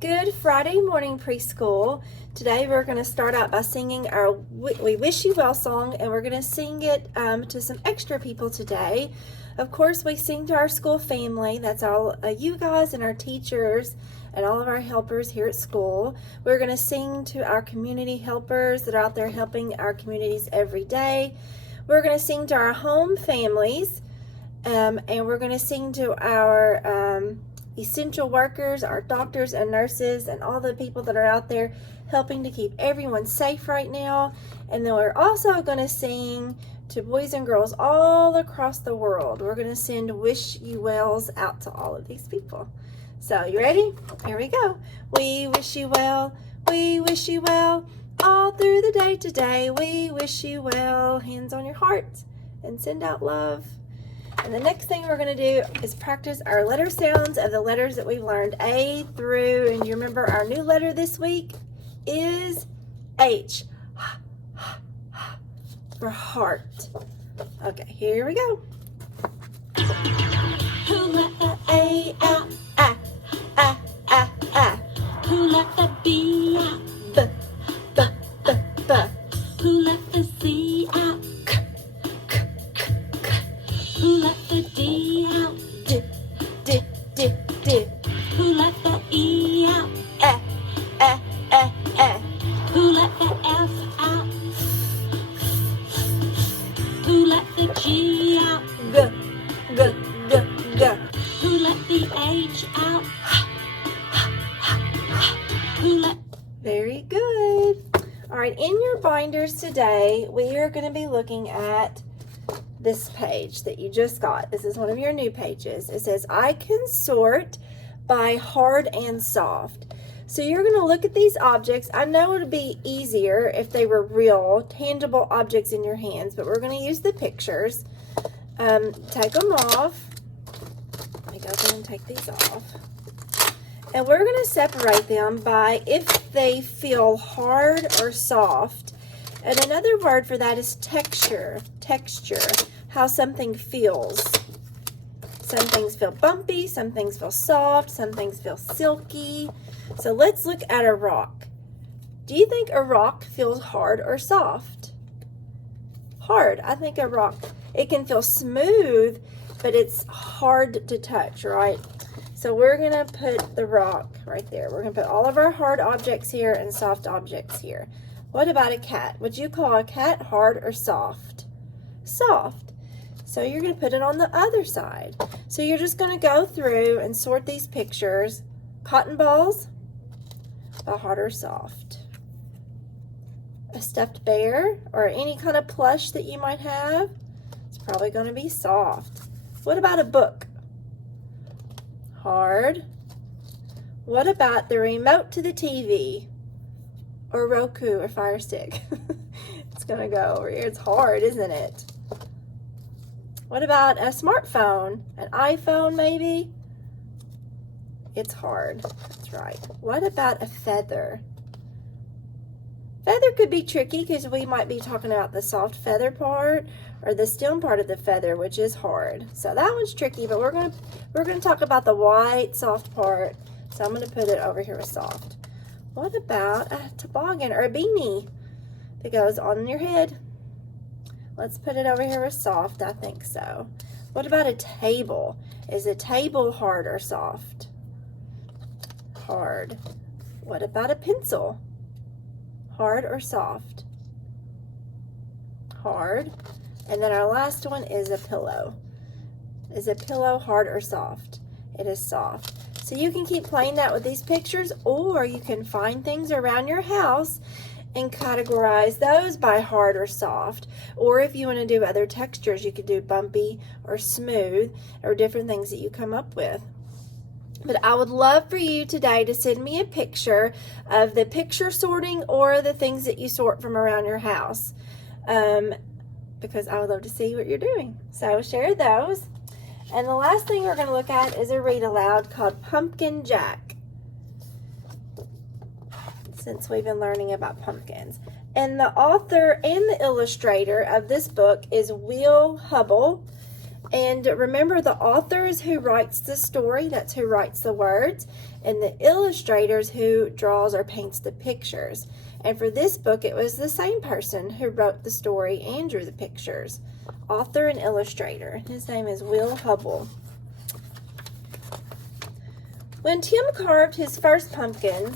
Good Friday morning, preschool. Today we're going to start out by singing our We Wish You Well song, and we're going to sing it to some extra people today. Of course, we sing to our school family. That's all you guys and our teachers and all of our helpers here at school. We're going to sing to our community helpers that are out there helping our communities every day. We're going to sing to our home families, and we're going to sing to our essential workers, our doctors and nurses, and all the people that are out there helping to keep everyone safe right now. And then we're also going to sing to boys and girls all across the world. We're going to send wish you wells out to all of these people. So you ready? Here we go. We wish you well, we wish you well, all through the day today. We wish you well. Hands on your heart and send out love. And the next thing we're going to do is practice our letter sounds of the letters that we've learned A through, and you remember our new letter this week is H, for heart. Okay, here we go. Who let the A out? Who let the B out? B. Who let the C out? Who let the D out? D. Who let the E out? Who let the F out? Who let the G out? G. Who let the H out? Very good. All right, in your binders today, we are going to be looking at this page that you just got. This is one of your new pages. It says, I can sort by hard and soft. So you're going to look at these objects. I know it would be easier if they were real, tangible objects in your hands, but we're going to use the pictures. Take them off. Let me go ahead and take these off. And we're going to separate them by if they feel hard or soft. And another word for that is texture, how something feels. Some things feel bumpy, some things feel soft, some things feel silky. So let's look at a rock. Do you think a rock feels hard or soft? Hard. I think a rock, it can feel smooth, but it's hard to touch, right? So we're going to put the rock right there. We're going to put all of our hard objects here and soft objects here. What about a cat? Would you call a cat hard or soft? Soft. So you're going to put it on the other side. So you're just going to go through and sort these pictures. Cotton balls, by hard or soft. A stuffed bear or any kind of plush that you might have, it's probably going to be soft. What about a book? Hard. What about the remote to the TV? Or Roku or Fire Stick? It's going to go over here. It's hard, isn't it? What about a smartphone? An iPhone, maybe? It's hard. That's right. What about a feather? Feather could be tricky because we might be talking about the soft feather part or the stem part of the feather, which is hard. So that one's tricky, but we're gonna talk about the white soft part. So I'm gonna put it over here with soft. What about a toboggan or a beanie that goes on your head? Let's put it over here with soft. I think so. What about a table? Is a table hard or soft? Hard. What about a pencil? Hard or soft? Hard. And then our last one is a pillow. Is a pillow hard or soft? It is soft. So you can keep playing that with these pictures, or you can find things around your house and categorize those by hard or soft. Or if you want to do other textures, you could do bumpy or smooth or different things that you come up with. But I would love for you today to send me a picture of the picture sorting or the things that you sort from around your house, because I would love to see what you're doing. So share those. And the last thing we're going to look at is a read aloud called Pumpkin Jack, since we've been learning about pumpkins. And the author and the illustrator of this book is Will Hubble. And remember, the author is who writes the story. That's who writes the words. And the illustrator is who draws or paints the pictures. And for this book, it was the same person who wrote the story and drew the pictures. Author and illustrator. His name is Will Hubble. When Tim carved his first pumpkin,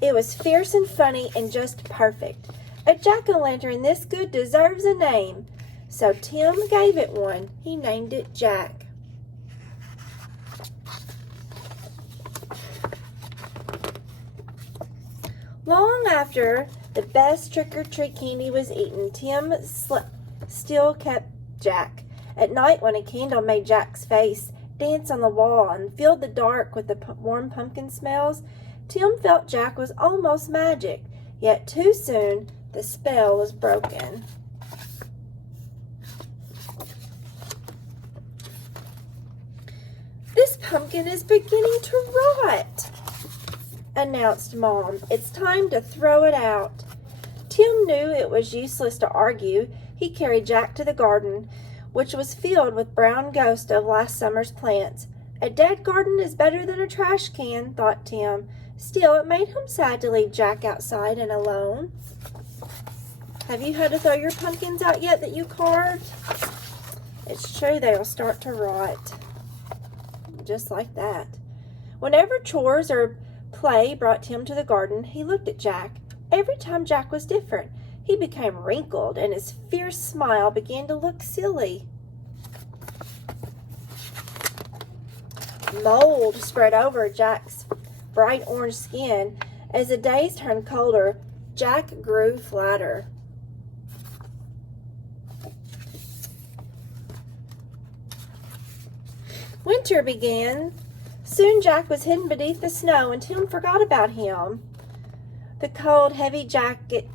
it was fierce and funny and just perfect. A jack-o'-lantern this good deserves a name. So Tim gave it one. He named it Jack. Long after the best trick-or-treat candy was eaten, Tim still kept Jack. At night, when a candle made Jack's face dance on the wall and filled the dark with the warm pumpkin smells, Tim felt Jack was almost magic. Yet too soon, the spell was broken. "This pumpkin is beginning to rot," announced Mom. "It's time to throw it out." Tim knew it was useless to argue. He carried Jack to the garden, which was filled with brown ghosts of last summer's plants. A dead garden is better than a trash can, thought Tim. Still, it made him sad to leave Jack outside and alone. Have you had to throw your pumpkins out yet that you carved? It's true, they'll start to rot. Just like that. Whenever chores or play brought Tim to the garden, he looked at Jack. Every time Jack was different. He became wrinkled, and his fierce smile began to look silly. Mold spread over Jack's bright orange skin. As the days turned colder, Jack grew flatter. Winter began. Soon Jack was hidden beneath the snow, and Tim forgot about him. The cold, heavy jacket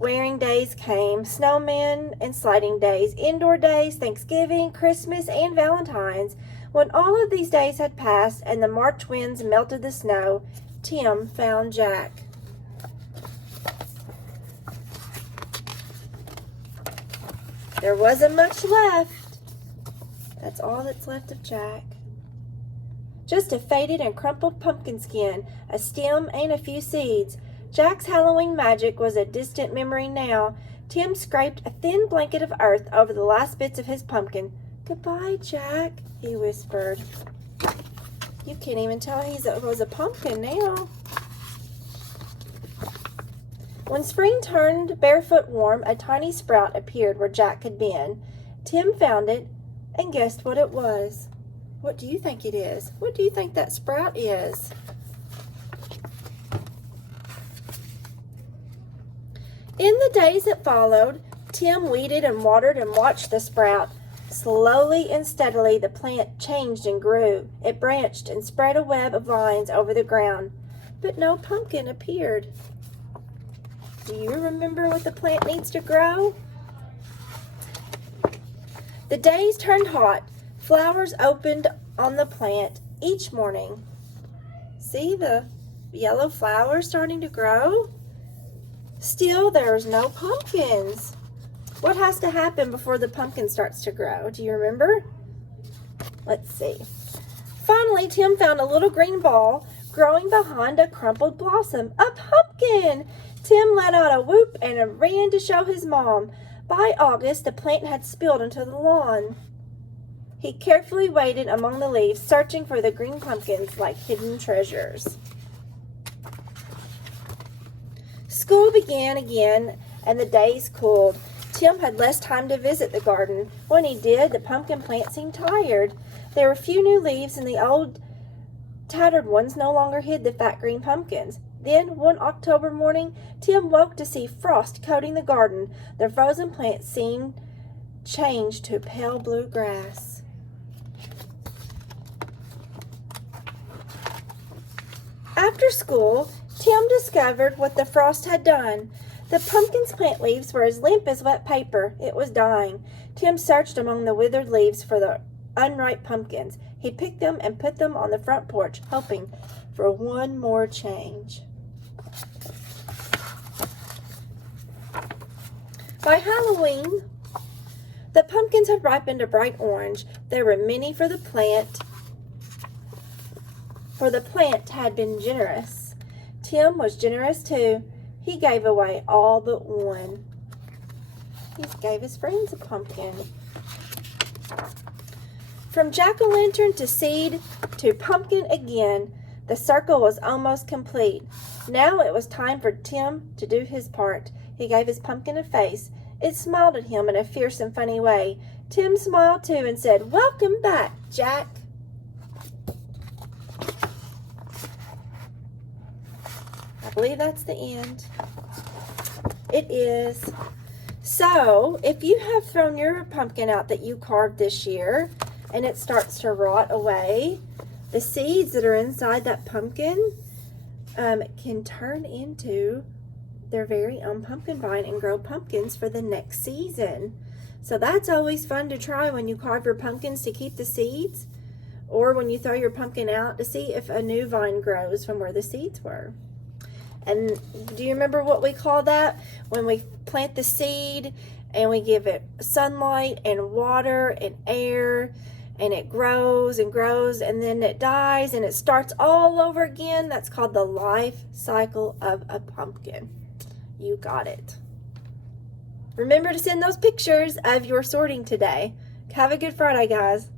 wearing days came, snowmen and sledding days, indoor days, Thanksgiving, Christmas, and Valentine's. When all of these days had passed and the March winds melted the snow, Tim found Jack. There wasn't much left. That's all that's left of Jack. Just a faded and crumpled pumpkin skin, a stem, and a few seeds. Jack's Halloween magic was a distant memory now. Tim scraped a thin blanket of earth over the last bits of his pumpkin. "Goodbye, Jack," he whispered. You can't even tell he was a pumpkin now. When spring turned barefoot warm, a tiny sprout appeared where Jack had been. Tim found it and guessed what it was. What do you think it is? What do you think that sprout is? In the days that followed, Tim weeded and watered and watched the sprout. Slowly and steadily, the plant changed and grew. It branched and spread a web of vines over the ground, but no pumpkin appeared. Do you remember what the plant needs to grow? The days turned hot. Flowers opened on the plant each morning. See the yellow flowers starting to grow? Still, there's no pumpkins. What has to happen before the pumpkin starts to grow? Do you remember? Let's see. Finally, Tim found a little green ball growing behind a crumpled blossom. A pumpkin! Tim let out a whoop and ran to show his mom. By August, the plant had spilled into the lawn. He carefully waited among the leaves, searching for the green pumpkins like hidden treasures. School began again, and the days cooled. Tim had less time to visit the garden. When he did, the pumpkin plant seemed tired. There were few new leaves, and the old, tattered ones no longer hid the fat green pumpkins. Then, one October morning, Tim woke to see frost coating the garden. The frozen plant seemed changed to pale blue grass. After school, Tim discovered what the frost had done. The pumpkin's plant leaves were as limp as wet paper. It was dying. Tim searched among the withered leaves for the unripe pumpkins. He picked them and put them on the front porch, hoping for one more change. By Halloween, The pumpkins had ripened a bright orange. There were many for the plant had been generous. Tim was generous too. He gave away all but one. He gave his friends a pumpkin. From jack-o'-lantern to seed to pumpkin again, the circle was almost complete. Now it was time for Tim to do his part. He gave his pumpkin a face. It smiled at him in a fierce and funny way. Tim smiled too and said, "Welcome back, Jack." I believe that's the end. It is. So, if you have thrown your pumpkin out that you carved this year and it starts to rot away, the seeds that are inside that pumpkin can turn into their very own pumpkin vine and grow pumpkins for the next season. So that's always fun to try when you carve your pumpkins to keep the seeds, or when you throw your pumpkin out to see if a new vine grows from where the seeds were. And do you remember what we call that? When we plant the seed and we give it sunlight and water and air, and it grows and grows, and then it dies and it starts all over again. That's called the life cycle of a pumpkin. You got it. Remember to send those pictures of your sorting today. Have a good Friday, guys.